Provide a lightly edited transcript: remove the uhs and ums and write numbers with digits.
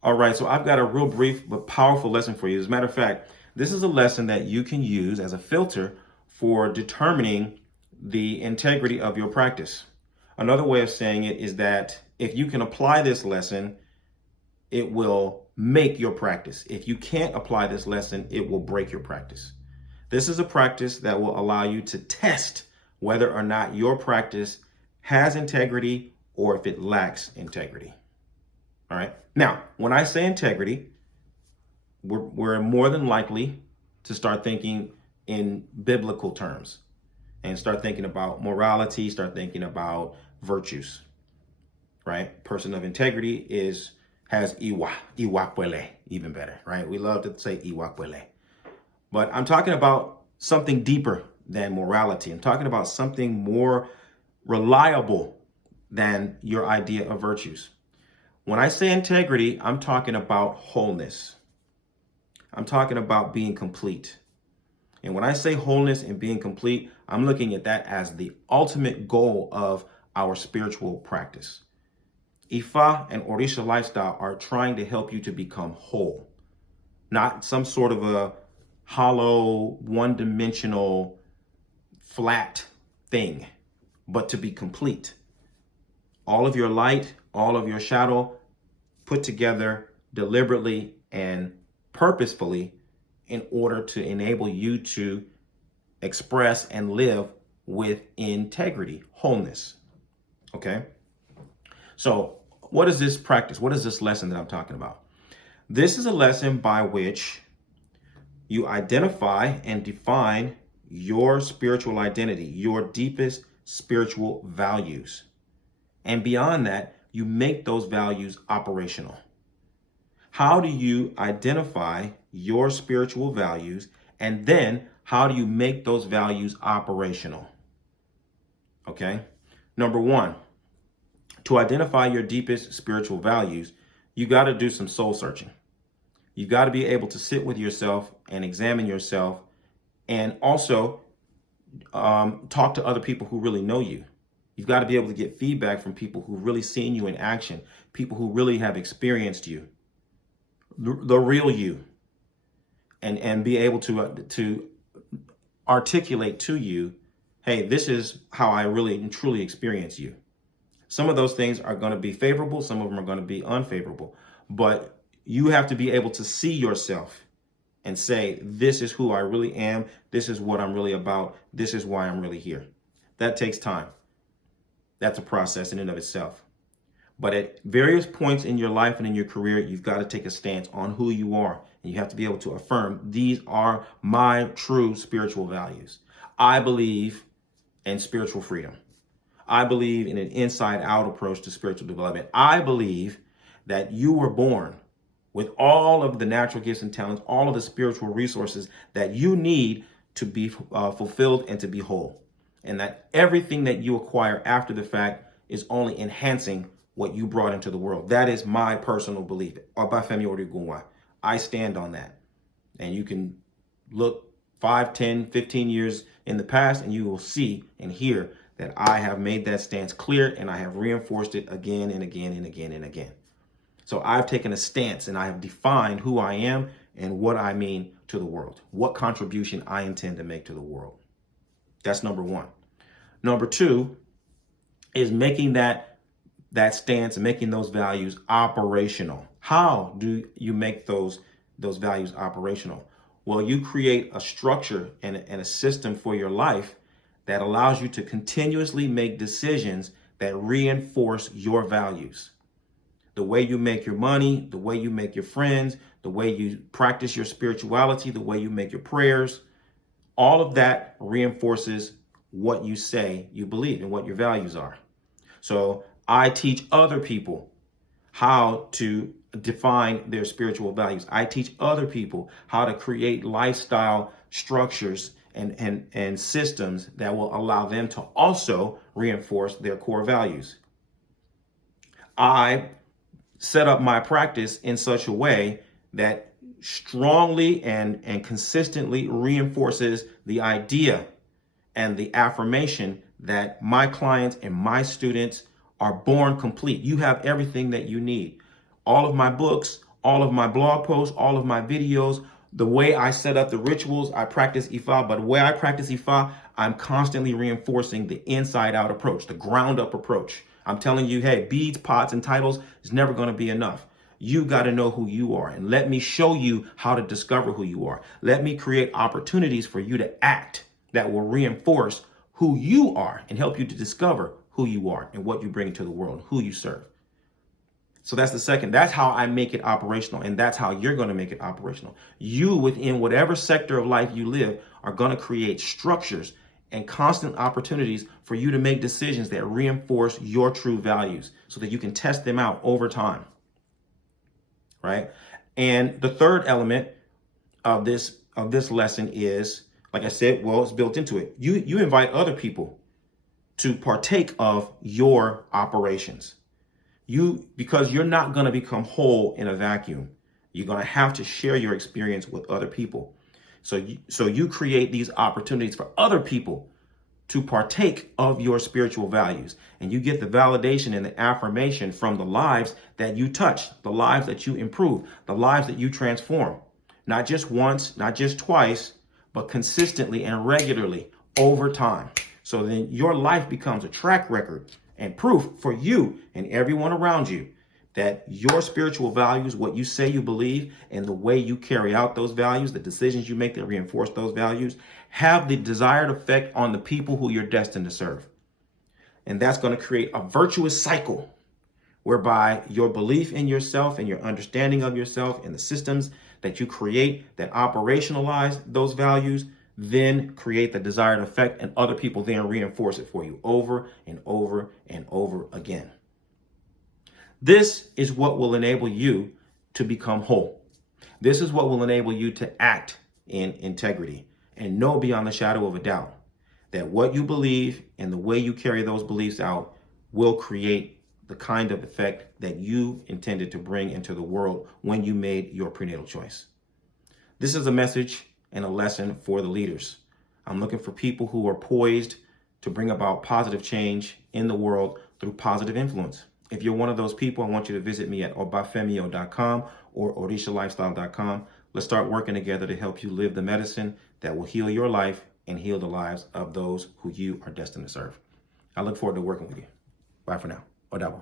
All right, so I've got a real brief but powerful lesson for you. As a matter of fact, this is a lesson that you can use as a filter for determining the integrity of your practice. Another way of saying it is that if you can apply this lesson, it will make your practice. If you can't apply this lesson, it will break your practice. This is a practice that will allow you to test whether or not your practice has integrity or if it lacks integrity. All right. Now, when I say integrity, we're more than likely to start thinking in biblical terms and start thinking about morality, start thinking about virtues, right? Person of integrity has iwakwele, even better, right? We love to say iwakwele. But I'm talking about something deeper than morality. I'm talking about something more reliable than your idea of virtues. When I say integrity, I'm talking about wholeness. I'm talking about being complete. And when I say wholeness and being complete, I'm looking at that as the ultimate goal of our spiritual practice. Ifa and Orisha lifestyle are trying to help you to become whole, not some sort of a hollow, one-dimensional, flat thing, but to be complete. All of your light, all of your shadow put together deliberately and purposefully in order to enable you to express and live with integrity, wholeness. Okay? So, what is this practice? What is this lesson that I'm talking about? This is a lesson by which you identify and define your spiritual identity, your deepest spiritual values. And beyond that, you make those values operational. How do you identify your spiritual values? And then how do you make those values operational? Okay. Number one, to identify your deepest spiritual values, you got to do some soul searching. You got to be able to sit with yourself and examine yourself and also talk to other people who really know you. You've got to be able to get feedback from people who've really seen you in action, people who really have experienced you, the real you, and be able to articulate to you, hey, this is how I really and truly experience you. Some of those things are going to be favorable. Some of them are going to be unfavorable. But you have to be able to see yourself and say, this is who I really am. This is what I'm really about. This is why I'm really here. That takes time. That's a process in and of itself. But at various points in your life and in your career, you've got to take a stance on who you are. And you have to be able to affirm, these are my true spiritual values. I believe in spiritual freedom. I believe in an inside-out approach to spiritual development. I believe that you were born with all of the natural gifts and talents, all of the spiritual resources that you need to be fulfilled and to be whole. And that everything that you acquire after the fact is only enhancing what you brought into the world. That is my personal belief. I stand on that. And you can look 5, 10, 15 years in the past and you will see and hear that I have made that stance clear and I have reinforced it again and again and again and again. So I've taken a stance and I have defined who I am and what I mean to the world, what contribution I intend to make to the world. That's number one. Number two is making that stance and making those values operational. How do you make those values operational? Well, you create a structure and a system for your life that allows you to continuously make decisions that reinforce your values. The way you make your money, the way you make your friends, the way you practice your spirituality, the way you make your prayers, all of that reinforces what you say you believe and what your values are. So I teach other people how to define their spiritual values. I teach other people how to create lifestyle structures and systems that will allow them to also reinforce their core values. I set up my practice in such a way that strongly and consistently reinforces the idea and the affirmation that my clients and my students are born complete. You have everything that you need. All of my books, all of my blog posts, all of my videos, the way I set up the rituals, I practice Ifa, but the way I practice Ifa, I'm constantly reinforcing the inside out approach, the ground up approach. I'm telling you, hey, beads, pots, and titles is never going to be enough. You got to know who you are, and let me show you how to discover who you are. Let me create opportunities for you to act that will reinforce who you are and help you to discover who you are and what you bring to the world, who you serve. So that's the second. That's how I make it operational, and that's how you're going to make it operational. You, within whatever sector of life you live, are going to create structures and constant opportunities for you to make decisions that reinforce your true values so that you can test them out over time. Right? And the third element of this lesson is, like I said, well, it's built into it. You invite other people to partake of your operations. Because you're not going to become whole in a vacuum. You're going to have to share your experience with other people. So you create these opportunities for other people to partake of your spiritual values. And you get the validation and the affirmation from the lives that you touch, the lives that you improve, the lives that you transform. Not just once, not just twice, but consistently and regularly over time. So then your life becomes a track record and proof for you and everyone around you that your spiritual values, what you say you believe, and the way you carry out those values, the decisions you make that reinforce those values, have the desired effect on the people who you're destined to serve. And that's going to create a virtuous cycle whereby your belief in yourself and your understanding of yourself and the systems that you create that operationalize those values then create the desired effect, and other people then reinforce it for you over and over and over again. This is what will enable you to become whole. This is what will enable you to act in integrity and know beyond the shadow of a doubt that what you believe and the way you carry those beliefs out will create the kind of effect that you intended to bring into the world when you made your prenatal choice. This is a message and a lesson for the leaders. I'm looking for people who are poised to bring about positive change in the world through positive influence. If you're one of those people, I want you to visit me at obafemio.com or orishalifestyle.com. Let's start working together to help you live the medicine that will heal your life and heal the lives of those who you are destined to serve. I look forward to working with you. Bye for now. Odabo.